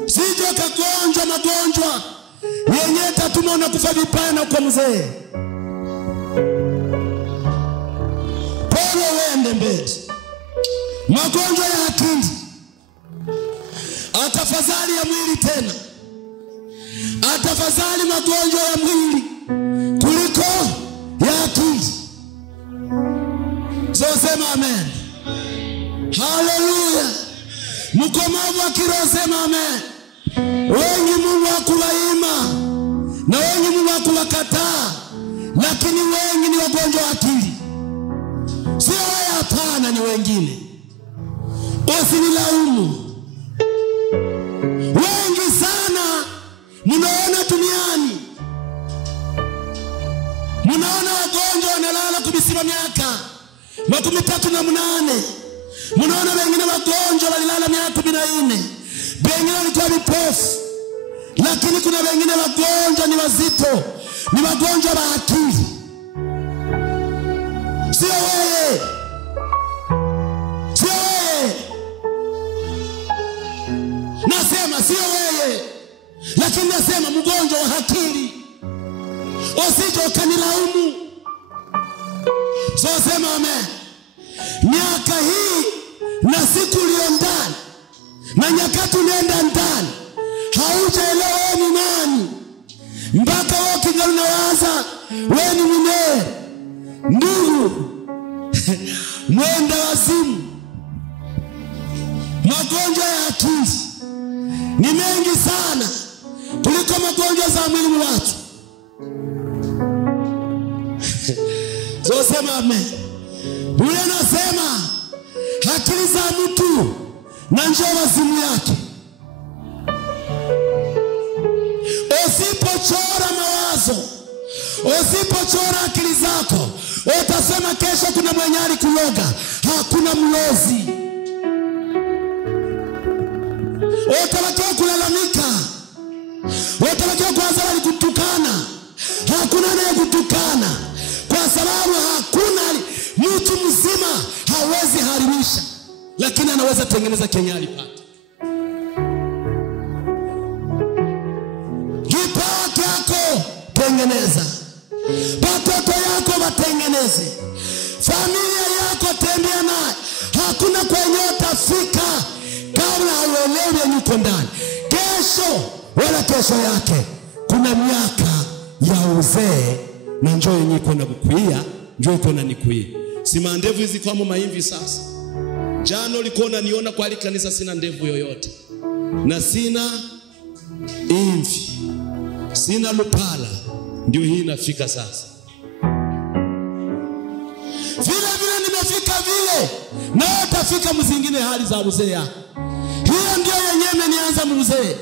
Sije kagonjwa magonjwa yenye tatuma unakufa vibaya na uko mzee. Pole uende mbele. Magonjwa ya akili, atafadhali ya mwili tena, atafadhali magonjwa ya mwili kuliko ya akili. So sema amen. Hallelujah. Mkomavu wa kiroho sema amen. Wengi Mungu hakuwaima na wengi Mungu hakuwakataa, lakini wengi ni wagonjwa wa akili. Sio wewe, hapana, ni wengine. Usinilaumu. Wengi sana mnaona duniani, mnaona wagonjwa wanalala kubisima miaka 38. Mnaona wengine wagonjwa walilala miaka 14. Wengine walikuwa vipofu, lakini kuna wengine wagonjwa ni wazito, ni wagonjwa wa akili. Sio wewe, sio wewe. Nasema sio wewe, lakini nasema mgonjwa wa akili. Usije ukanilaumu. So sema amen. Miaka hii na siku ulio ndani na nyakati ulienda ndani, haujaelewa ni nani, mpaka wewe kingali unawaza wewe ni mwenyewe. Ndugu, mwende magonjwa ya akili ni mengi sana kuliko magonjwa za mwili wa watu. So sema amen. Biblia inasema akili za mtu na njoo wazimu yake. Usipochora mawazo, usipochora akili zako, utasema kesho kuna mwenye alikuloga. Hakuna mlozi. Utabakia kulalamika, utabakia kwanza walikutukana. Hakuna anayekutukana, kwa sababu hakuna mtu mzima hawezi harimisha, lakini anaweza tengeneza Kenya alipata. Kipawa chako tengeneza, watoto yako watengeneze, familia yako tembea naye. Hakuna kwenye utafika kabla hauelewi yuko ndani. Kesho wala kesho yake kuna miaka ya uzee, na njoo yenyewe kwenda kukuia, njoo iko na nikuia. Si mandevu hizi kwa maimvi sasa. Jana ulikuwa unaniona kwa kanisa sina ndevu yoyote, na sina imvi, sina lupala. Ndio hii inafika sasa. Vile nimefika vile, na utafika mzingine hali za uzee yako. Hiyo ndio yenyewe imenianza mzee.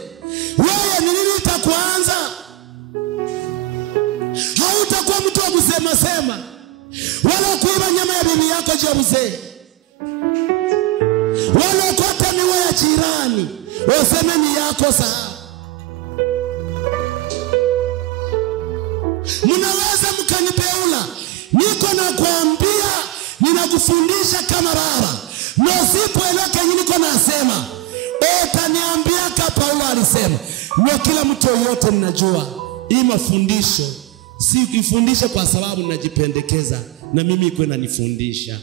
Wewe ni nini itakuanza? Hautakuwa mtu wa kusema sema, wala kuiba nyama ya bibi yako je mzee, wala kota miwa ya jirani useme ni yako sawa. Mnaweza mkanipeula, niko na kuambia, ninakufundisha kama baba. Na usipoelewa kenye niko nasema, utaniambia kama Paulo alisema. Na kila mtu yote ninajua hii mafundisho si kufundisha kwa sababu ninajipendekeza, na mimi iko inanifundisha,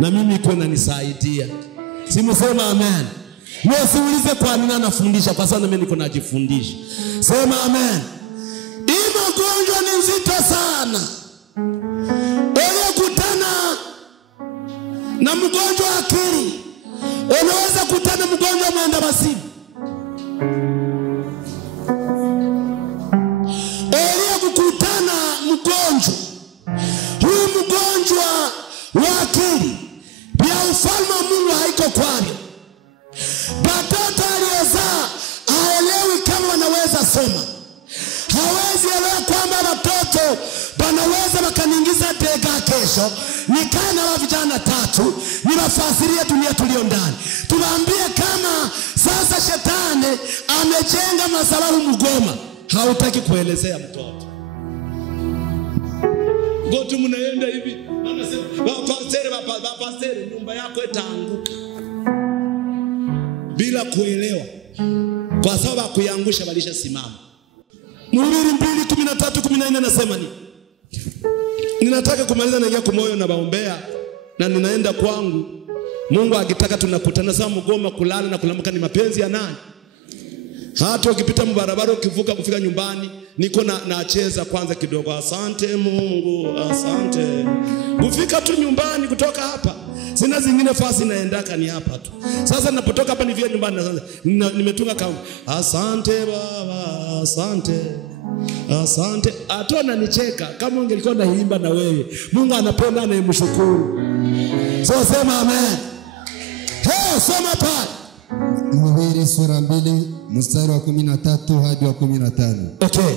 na mimi iko inanisaidia. Simsema amen. Usiulize kwa nini anafundisha, kwa sababu mimi niko najifundisha. Sema amen. Hii magonjwa ni nzito sana. Unakutana na mgonjwa wa akili, unaweza kutana mgonjwa mwenda masimu. Kukutana mgonjwa, huyu mgonjwa wa akili, ya ufalme wa Mungu haiko kwake. Watoto aliozaa haelewi kama wanaweza soma. Hawezi elewa kwamba watoto wanaweza wakaniingiza tega kesho. Nikae na vijana 3 niwafasirie dunia tulio ndani. Tuwaambie kama sasa shetani amejenga madhabahu Mgoma. Hautaki kuelezea mtoto. Gotu mnaenda hivi, anasema pastere nyumba yako itaanguka. Bila kuelewa, kwa sababu kuiangusha balisha simama. Mhubiri 2:13-14 anasema ni ninataka kumaliza naingia kwa moyo na baombea, na ninaenda kwangu. Mungu akitaka tunakutana saa Mgoma. Kulala na kulamka ni mapenzi ya nani? Hata ukipita mbarabara ukivuka kufika nyumbani, niko nacheza kwanza kidogo, asante Mungu, asante. Kufika tu nyumbani kutoka hapa, sina zingine fasi naendaka ni hapa tu. Sasa ninapotoka hapa nivia nyumbani na sasa nimetunga kama asante Baba, asante. Asante. Atona nicheka kama ungelikuwa naimba na wewe. Mungu anapenda na imshukuru. So sema amen. Hey, soma pale. Mhubiri sura 2 mstari wa 13 hadi wa 15. Okay.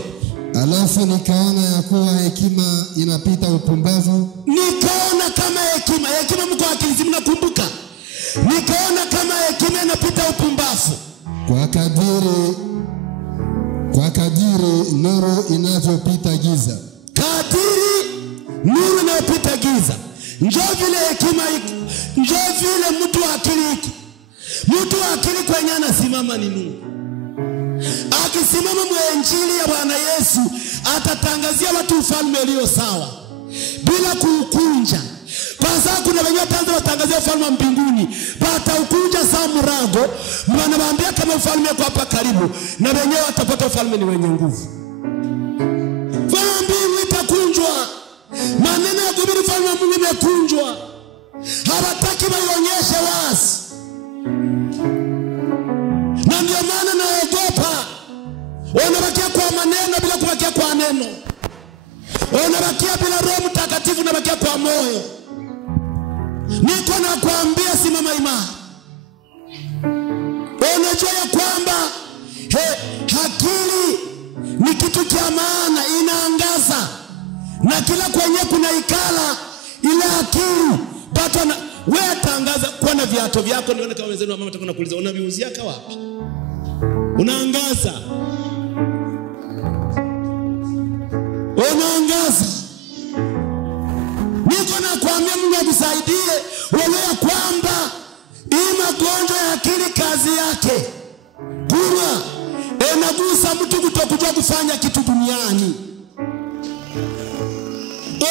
Alafu nikaona ya kuwa hekima inapita upumbavu. Nikaona kama hekima mko akili mnakumbuka. Nikaona kama hekima inapita upumbavu. Kwa kadiri nuru inavyopita giza. Kadiri nuru inapita giza. Njoo vile hekima iko. Njoo vile mtu akili iko. Mtu akili kwenye anasimama ni nuru. Akisimama mwenjili ya Bwana Yesu, atatangazia watu ufalme ulio sawa bila kuukunja. Kwa sababu kuna wenye watangazia ufalme wa mbinguni, wataukunja saa murago, wanawaambia kama ufalme uko hapa karibu, na wenyewe watapata ufalme ni wenye nguvu. Ufalme itakunjwa. Maneno ya kuhubiri ufalme wa Mungu imekunjwa. Hawataki waionyeshe wazi. neno. Unabakia bila Roho Mtakatifu, unabakia kwa moyo. Niko na kuambia simama imara. Unajua ya kwamba akili ni kitu cha maana, inaangaza. Na kila kwenye kuna ikala ile akili. Batona wewe tangaza kwa na viatu vyako, nione kama wenzenu wa mama atakuwa nakuuliza unaviuzia kwa wapi? Unaangaza. Unaangaza. Niko na kuambia Mungu akusaidie uelewe kwamba hii magonjwa ya akili kazi yake kuna inagusa mtu kutokujua kufanya kitu duniani.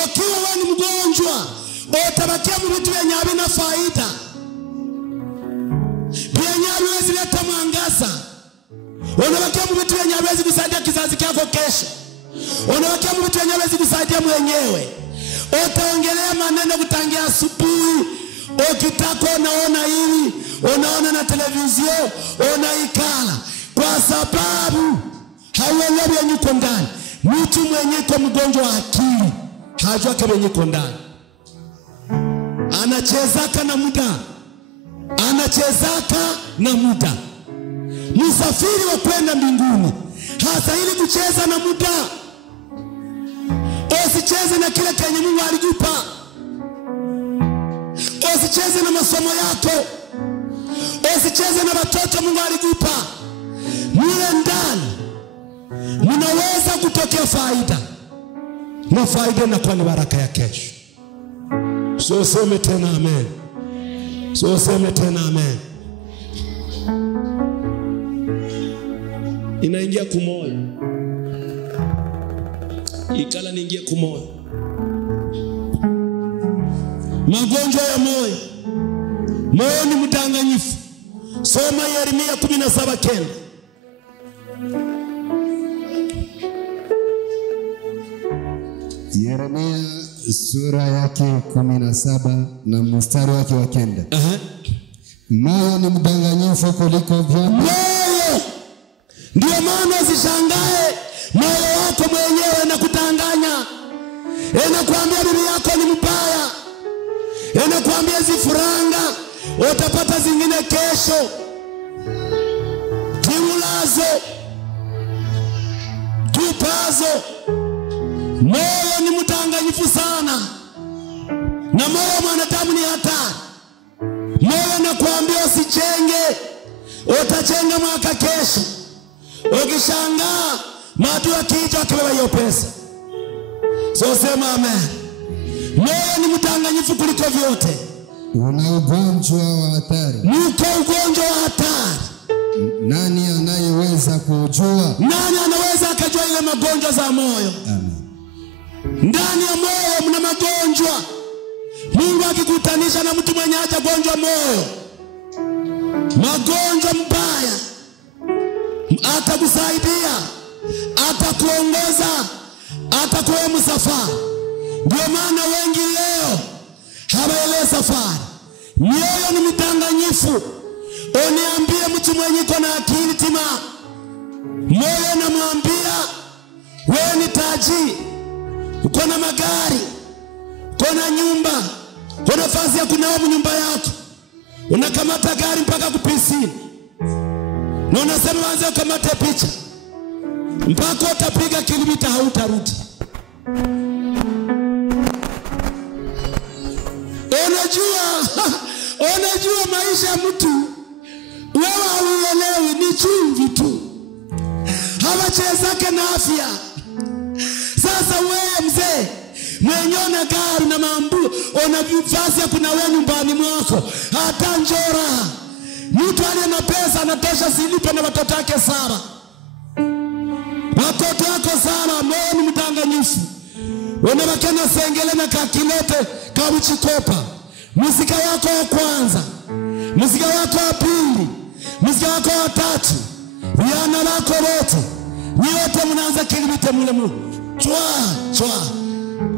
Ukiwa wewe ni mgonjwa, utabakia vitu vyenye havina faida. Vyenye haviwezi leta mwangaza. Unabakia vitu vyenye haviwezi kusaidia kizazi chako kesho. Unabakia vitu vyenye haviwezi kusaidia mwenyewe. Utaongelea maneno kutangia asubuhi. Ukitaka unaona hili, unaona na televizio, unaikala. Kwa sababu hauelewi yenye uko ndani. Mtu mwenye kwa mgonjwa wa akili hajua kama yenye uko ndani. Anachezaka na muda. Anachezaka na muda. Msafiri wa kwenda mbinguni hasa ili kucheza na muda. Usicheze na kile kenye Mungu alikupa. Usicheze na masomo yako. Usicheze na watoto Mungu alikupa. Mule ndani mnaweza kutokea faida. Na faida inakuwa ni baraka ya kesho. So sema tena amen. So sema tena amen. Inaingia kumoyo. Ikala niingie kumoyo. Magonjwa ya moyo. Moyo ni mdanganyifu. Soma Yeremia 17:9. Yeremia sura yake 17 na mstari wake wa 9. Moyo ni mdanganyifu kuliko vyote. Moyo. Ndio maana usishangae moyo wako mwenyewe na kutanganya. Inakwambia bibi yako ni mbaya. Inakwambia zifuranga utapata zingine kesho. Tiulazo. Tupazo. Moyo ni mdanganyifu sana. Na moyo mwanadamu ni hatari. Moyo nakwambia usichenge. Utachenga mwaka kesho. Ukishangaa maadui akija akibeba hiyo pesa. So sema amen. Moyo ni mdanganyifu kuliko vyote. Una ugonjwa wa hatari. Mko ugonjwa wa hatari. Nani anayeweza kujua? Nani anaweza akajua ile magonjwa za moyo? Amen. Ndani ya moyo mna magonjwa. Mungu akikutanisha na mtu mwenye hajagonjwa moyo, magonjwa mbaya, atakusaidia, atakuongoza, atakuwa msafari. Ndio maana wengi leo hawaelewi safari. Mioyo ni midanganyifu. Uniambie mtu mwenye kona akili timamu. Moyo namwambia wewe ni tajiri. Uko na magari, uko na nyumba, uko na nafasi ya kunawa nyumba yako. Unakamata gari mpaka kupisini. Na unasema anza kukamata picha. Mpaka utapiga kilomita hautarudi. Unajua maisha ya mtu wewe hauelewi, ni chumvi tu. Hawachezake na afya. Sasa wewe mzee mwenye una gari na mambo, una vifasi ya kunawa nyumbani mwako, hata njora. Mtu aliye na pesa anatosha silipe na watoto wake Sara. Watoto wako Sara, moyo ni mdanganyifu. Unabaki na sengele na kakilote kabuchikopa. Muzika wako wa kwanza, muzika wako wa pili, muzika wako wa tatu, yana wako wote, nyote mnaanza kilomita mule mule. Chwa.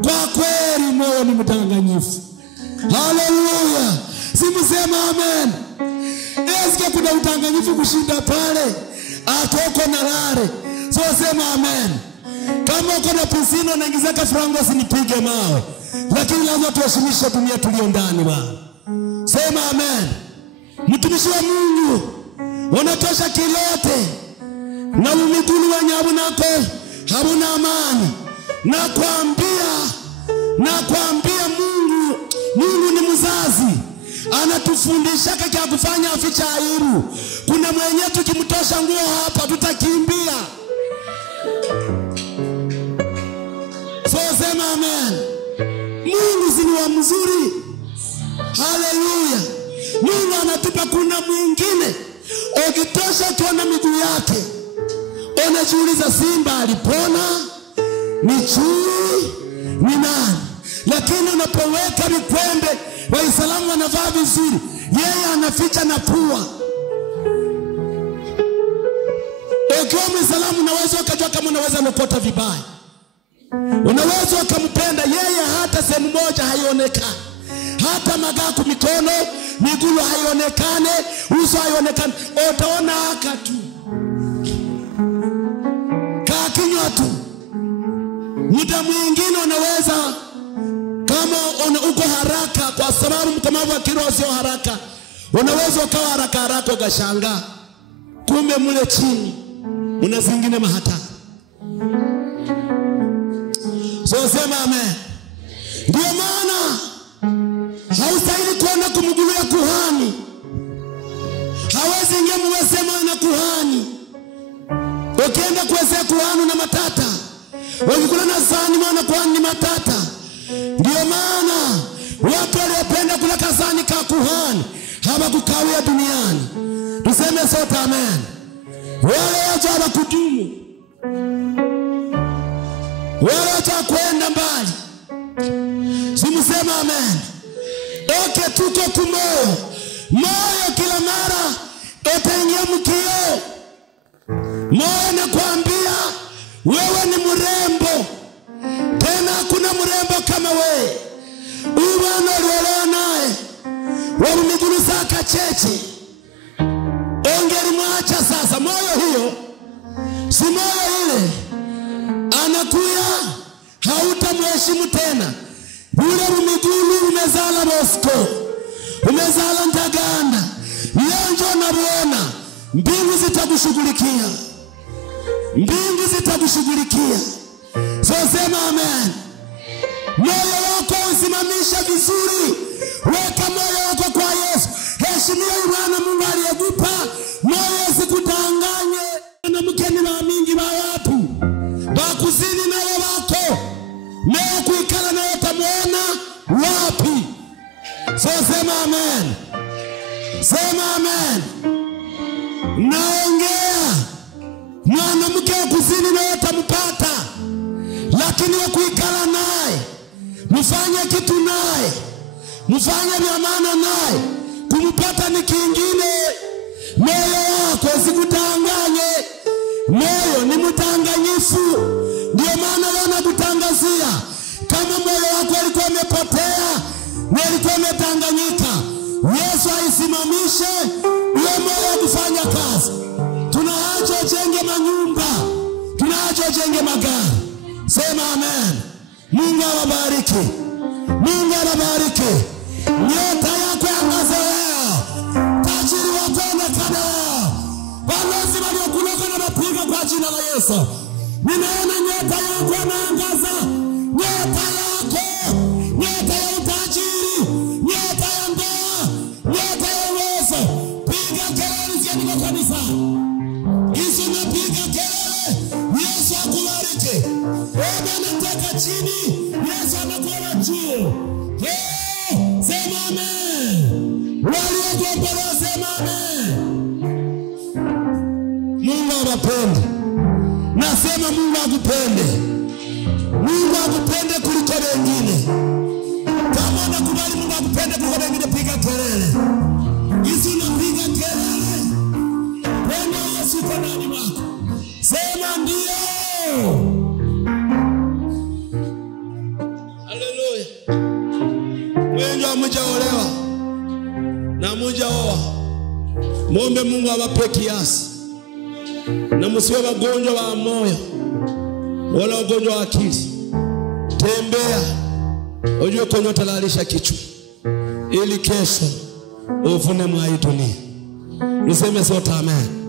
Kwa kweli moyo ni mdanganyifu. Haleluya. Simsema amen. Eske kuna udanganyifu kushinda pale? Atoko na lare. So sema amen. Kama uko na pisini unaingiza kafrango usinipige mawe. Lakini lazima tuheshimishe dunia tulio ndani Bwana. Sema amen. Mtumishi wa Mungu, unatosha kilote. Na migulu wa nyabu nako hauna amani. Nakwambia Mungu ni mzazi. Anatufundisha kaka kufanya aficha aibu. Kuna mwenye tukimtosha nguo hapa tutakimbia. So sema amen. Mungu si wa mzuri. Haleluya. Mungu anatupa kuna mwingine. Ukitosha ukiona miguu yake, unajiuliza simba alipona? Ni chui? Ni nani? Lakini unapoweka vikwembe, Waislamu wanavaa vizuri, yeye anaficha na pua. Ukiwa Muislamu unaweza ukajua kama unaweza nukota vibaya. Unaweza ukampenda yeye hata sehemu moja haionekani. Hata magaku mikono, miguu haionekane, uso haionekane. Utaona haka tu. Kakinywa tu. Muda mwingine unaweza kama uko haraka kwa sababu mkomavu wa kiroho sio haraka. Unaweza ukawa haraka ukashangaa. Kumbe mule chini una zingine mahatari. So sema amen. Ndio maana haustahili kuenda kumgulia kuhani. Hawezi ingia mwesema na kuhani. Ukienda kuwezea kuhani na matata. Wakikula na sahani mwana kuhani ni matata. Ndio maana watu waliopenda kula kazani ka kuhani hawakukawia duniani. Tuseme sote amen. Wale watu hawakudumu. Wale watu kwenda mbali. Simusema amen. Tuko kumoyo. Moyo kila mara utaingia mkio. Moyo nakwambia wewe ni mrembo. Tena hakuna mrembo kama wewe. Uwana uliolewa naye wewe miguu zaka cheche. Ongeri mwacha sasa. Moyo hiyo si moyo ile. Anakuya hautamheshimu tena. Ule miguu umezala Bosco, umezala Ndaganda. Leo njoo naona mbingu zitakushughulikia. Mbingu zitakushughulikia. So sema amen. Moyo wako usimamisha vizuri. Weka moyo wako kwa Yesu. Heshimia Bwana Mungu aliyekupa. Moyo usikudanganye. Na mkeni wa mingi wa watu. Bakuzini na wako. Leo kuikala na utamuona wapi? So sema amen. Sema amen. Naongea. Mwanamke wa kuzini na utampata. Lakini wa kuikala naye, mfanye kitu naye, mfanye vya maana naye, kumpata ni kingine. Moyo wako usikudanganye. Moyo ni mdanganyifu. Ndio maana wanakutangazia kama moyo wako alikuwa umepotea na alikuwa umedanganyika, Yesu aisimamishe ule moyo wa kufanya kazi. Tunaacha ujenge manyumba, tunaacha ujenge magari. Sema amen. Mungu awabariki. Mungu awabariki. Nyota yako yangaze leo. Tajiri wako onekane leo. Balozi waliokuloka na mapiga kwa jina la Yesu. Ninaona nyota yako inaangaza. Nyota yako. Nyota ya utajiri. Nyota ya ndoa. Nyota ya uwezo. Piga kelele ziende kwa kanisa. Yesu napiga kelele. Yesu akubariki. Wewe unataka chini. Yesu anakuwa juu. Sema amen. Waliokuwa sema amen. Mungu awapende. Nasema Mungu akupende. Mungu akupende kuliko wengine. Kama unakubali Mungu akupende kuliko wengine, piga kelele. Yesu unapiga kelele. Penda Yesu kwa ndani mwako. Sema ndio. Haleluya. Wengi hamjaolewa na hamjaoa. Muombe Mungu awape kiasi. Na msiwe wagonjwa wa moyo. wala ugonjwa wa akili, tembea. Ujue kwenye utalalisha kichwa ili kesho uvune mwa hii dunia. Niseme sote amen.